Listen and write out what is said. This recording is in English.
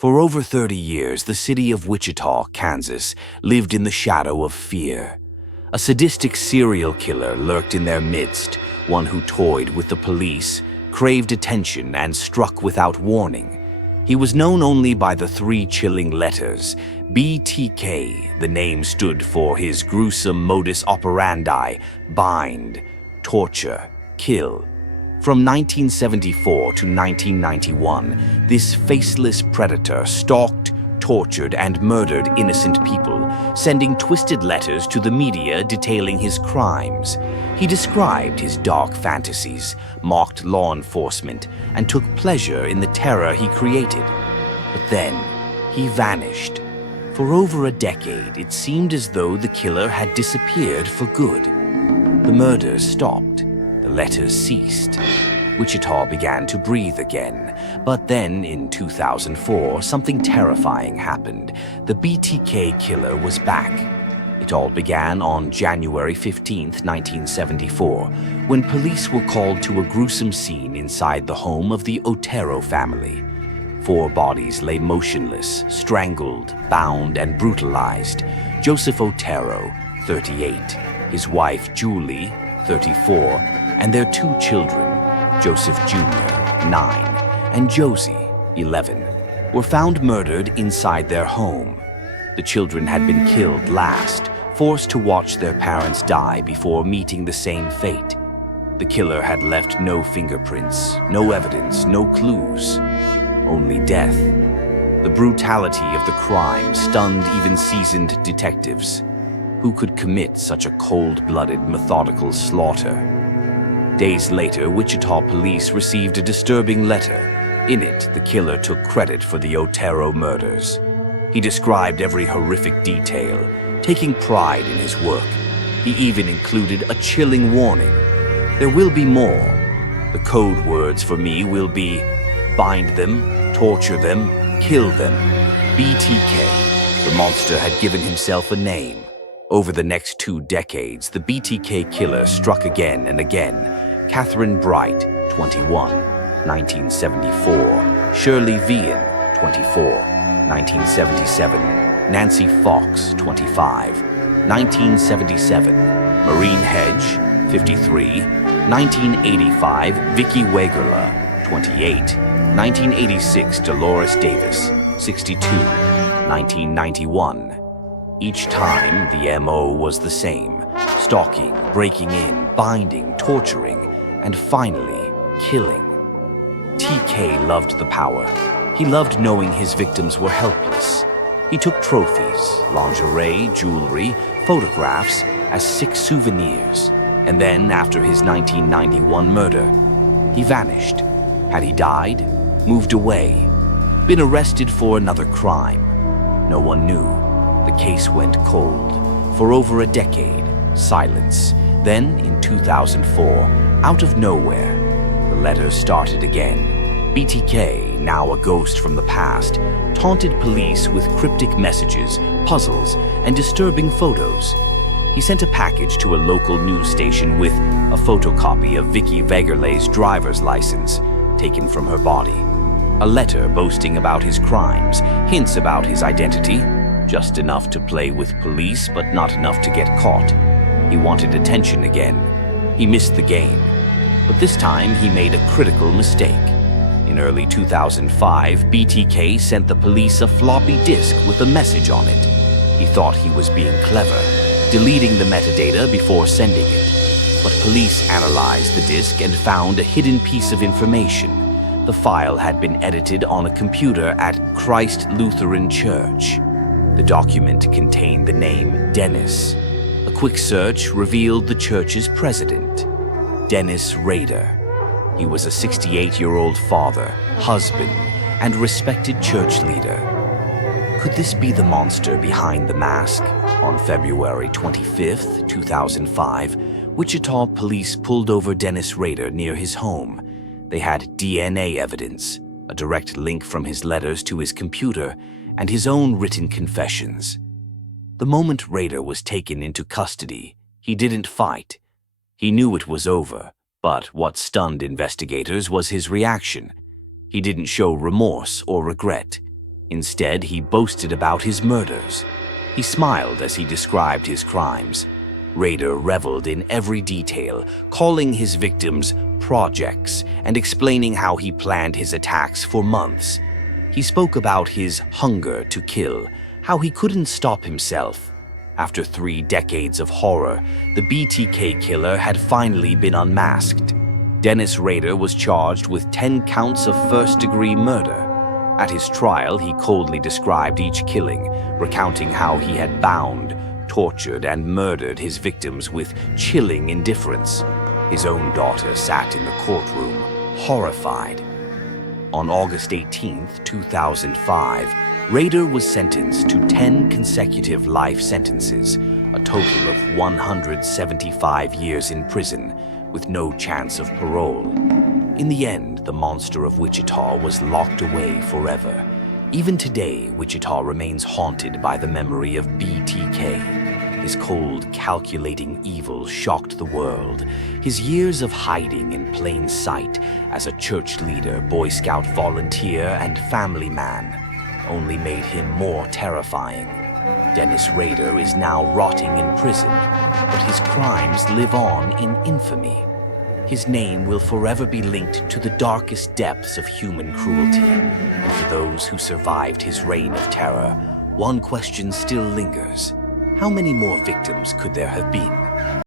For over 30 years, the city of Wichita, Kansas, lived in the shadow of fear. A sadistic serial killer lurked in their midst, one who toyed with the police, craved attention, and struck without warning. He was known only by the three chilling letters, BTK. The name stood for his gruesome modus operandi: bind, torture, kill. From 1974 to 1991, this faceless predator stalked, tortured, and murdered innocent people, sending twisted letters to the media detailing his crimes. He described his dark fantasies, mocked law enforcement, and took pleasure in the terror he created. But then, he vanished. For over a decade, it seemed as though the killer had disappeared for good. The murders stopped. The letters ceased. Wichita began to breathe again. But then, in 2004, something terrifying happened. The BTK killer was back. It all began on January 15, 1974, when police were called to a gruesome scene inside the home of the Otero family. 4 bodies lay motionless, strangled, bound, and brutalized. Joseph Otero, 38, his wife Julie, 34, and their 2 children, Joseph Jr., 9, and Josie, 11, were found murdered inside their home. The children had been killed last, forced to watch their parents die before meeting the same fate. The killer had left no fingerprints, no evidence, no clues, only death. The brutality of the crime stunned even seasoned detectives. Who could commit such a cold-blooded, methodical slaughter? Days later, Wichita police received a disturbing letter. In it, the killer took credit for the Otero murders. He described every horrific detail, taking pride in his work. He even included a chilling warning. There will be more. The code words for me will be bind them, torture them, kill them. BTK. The monster had given himself a name. Over the next 2 decades, the BTK killer struck again and again. Catherine Bright, 21, 1974. Shirley Vian, 24, 1977. Nancy Fox, 25, 1977. Maureen Hedge, 53, 1985. Vicky Wegerle, 28, 1986. Dolores Davis, 62, 1991. Each time, the MO was the same: stalking, breaking in, binding, torturing, and finally, killing. TK loved the power. He loved knowing his victims were helpless. He took trophies, lingerie, jewelry, photographs as sick souvenirs. And then, after his 1991 murder, he vanished. Had he died? Moved away? Been arrested for another crime? No one knew. The case went cold. For over a decade, silence. Then, in 2004, out of nowhere, the letters started again. BTK, now a ghost from the past, taunted police with cryptic messages, puzzles, and disturbing photos. He sent a package to a local news station with a photocopy of Vicky Wegerle's driver's license, taken from her body. A letter boasting about his crimes, hints about his identity, just enough to play with police, but not enough to get caught. He wanted attention again. He missed the game. But this time, he made a critical mistake. In early 2005, BTK sent the police a floppy disk with a message on it. He thought he was being clever, deleting the metadata before sending it. But police analyzed the disk and found a hidden piece of information. The file had been edited on a computer at Christ Lutheran Church. The document contained the name Dennis. A quick search revealed the church's president, Dennis Rader. He was a 68-year-old father, husband, and respected church leader. Could this be the monster behind the mask? On February 25, 2005, Wichita police pulled over Dennis Rader near his home. They had DNA evidence, a direct link from his letters to his computer, and his own written confessions. The moment Rader was taken into custody, he didn't fight. He knew it was over, but what stunned investigators was his reaction. He didn't show remorse or regret. Instead, he boasted about his murders. He smiled as he described his crimes. Raider reveled in every detail, calling his victims projects and explaining how he planned his attacks for months. He spoke about his hunger to kill, how he couldn't stop himself. After 3 decades of horror, the BTK killer had finally been unmasked. Dennis Rader was charged with 10 counts of first-degree murder. At his trial, he coldly described each killing, recounting how he had bound, tortured, and murdered his victims with chilling indifference. His own daughter sat in the courtroom, horrified. On August 18, 2005, Rader was sentenced to 10 consecutive life sentences, a total of 175 years in prison, with no chance of parole. In the end, the monster of Wichita was locked away forever. Even today, Wichita remains haunted by the memory of BTK. His cold, calculating evil shocked the world. His years of hiding in plain sight as a church leader, Boy Scout volunteer, and family man only made him more terrifying. Dennis Rader is now rotting in prison, but his crimes live on in infamy. His name will forever be linked to the darkest depths of human cruelty. And for those who survived his reign of terror, one question still lingers. How many more victims could there have been?